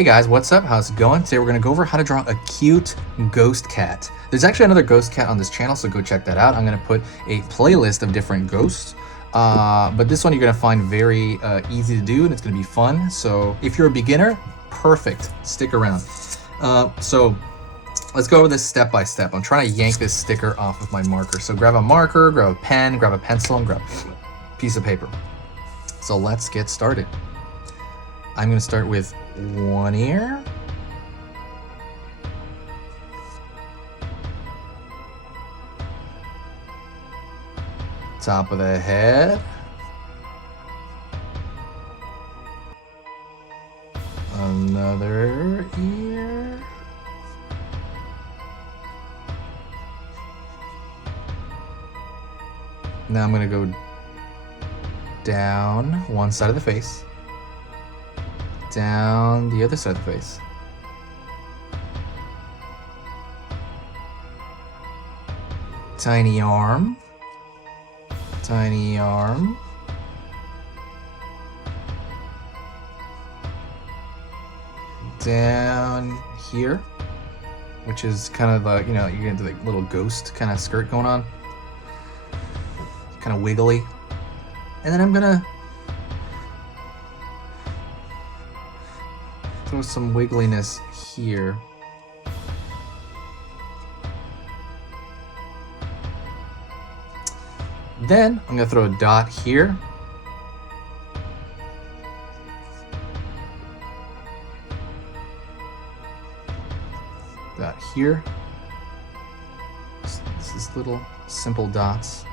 Hey guys, what's up? How's it going? Today we're going to go over how to draw a cute ghost cat. There's actually another ghost cat on this channel, so go check that out. I'm going to put a playlist of different ghosts, but this one you're going to find very easy to do, and it's going to be fun. So if you're a beginner, perfect. Stick around. So let's go over this step by step. I'm trying to yank this sticker off with my marker. So grab a marker, grab a pen, grab a pencil, and grab a piece of paper. So let's get started. I'm going to start with one ear. Top of the head. Another ear. Now I'm going to go down one side of the face. Down the other side of the face. Tiny arm. Tiny arm. Down here, which is kind of like, you know, you get into the little ghost kind of skirt going on. Kind of wiggly. And then I'm gonna throw some wiggliness here. Then I'm gonna throw a dot here. Dot here. This is little simple dots.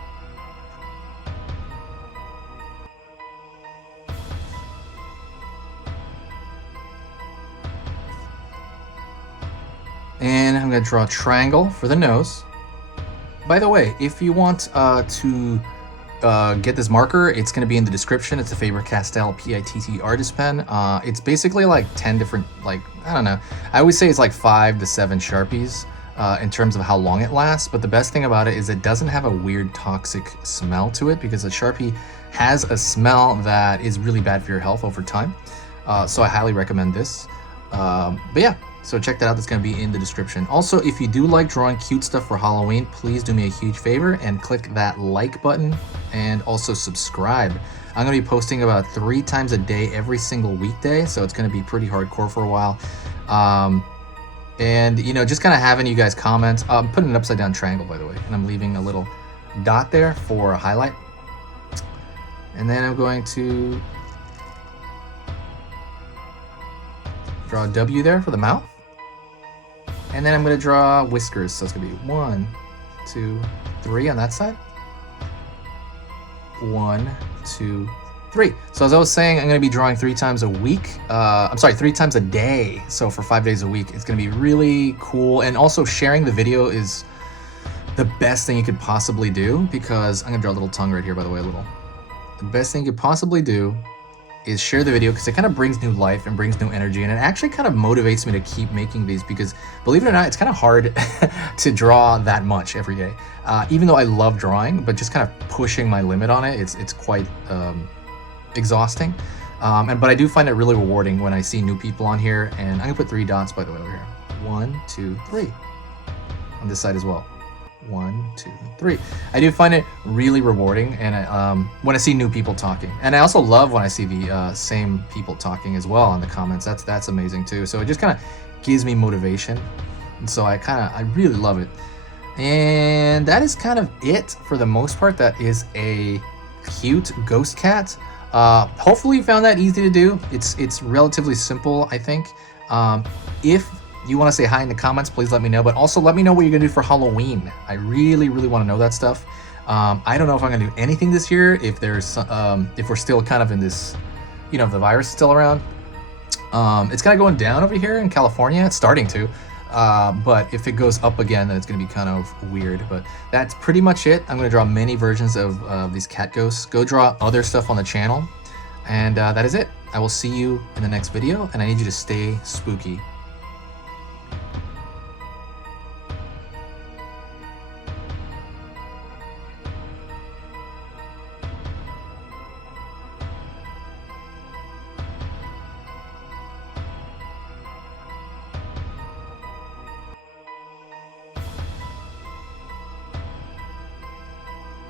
And I'm going to draw a triangle for the nose. By the way, if you want to get this marker, it's going to be in the description. It's a Faber-Castell PITT artist pen. It's basically like 10 different, like, I don't know. I always say it's like 5 to 7 Sharpies in terms of how long it lasts. But the best thing about it is it doesn't have a weird toxic smell to it, because a Sharpie has a smell that is really bad for your health over time. So I highly recommend this. But yeah. So check that out, that's going to be in the description. Also, if you do like drawing cute stuff for Halloween, please do me a huge favor and click that like button and also subscribe. I'm going to be posting about 3 times a day every single weekday, so it's going to be pretty hardcore for a while. And, you know, just kind of having you guys comment. I'm putting an upside down triangle, by the way, and I'm leaving a little dot there for a highlight. And then I'm going to draw a W there for the mouth. And then I'm going to draw whiskers, so it's going to be 1, 2, 3 on that side. 1, 2, 3. So as I was saying, I'm going to be drawing 3 times a week. 3 times a day. So for 5 days a week, it's going to be really cool. And also sharing the video is the best thing you could possibly do, because I'm going to draw a little tongue right here, by the way, The best thing you could possibly do is share the video, because it kind of brings new life and brings new energy, and it actually kind of motivates me to keep making these, because believe it or not, it's kind of hard to draw that much every day. Even though I love drawing, but just kind of pushing my limit on it, it's quite exhausting. But I do find it really rewarding when I see new people on here, and I'm gonna put 3 dots, by the way, over here. 1, 2, 3 on this side as well. 1, 2, 3. I do find it really rewarding, and when I see new people talking, and I also love when I see the same people talking as well in the comments. That's amazing too. So it just kind of gives me motivation, and so I really love it. And that is kind of it for the most part. That is a cute ghost cat. Hopefully you found that easy to do. It's relatively simple, I think. If you want to say hi in the comments, please let me know. But also let me know what you're gonna do for Halloween. I really want to know that stuff. I don't know if I'm gonna do anything this year, if we're still kind of in this, you know, if the virus is still around. It's kind of going down over here in California. It's starting to, but if it goes up again, then it's gonna be kind of weird. But that's pretty much it. I'm gonna draw many versions of these cat ghosts. Go draw other stuff on the channel, and that is it. I will see you in the next video, and I need you to stay spooky.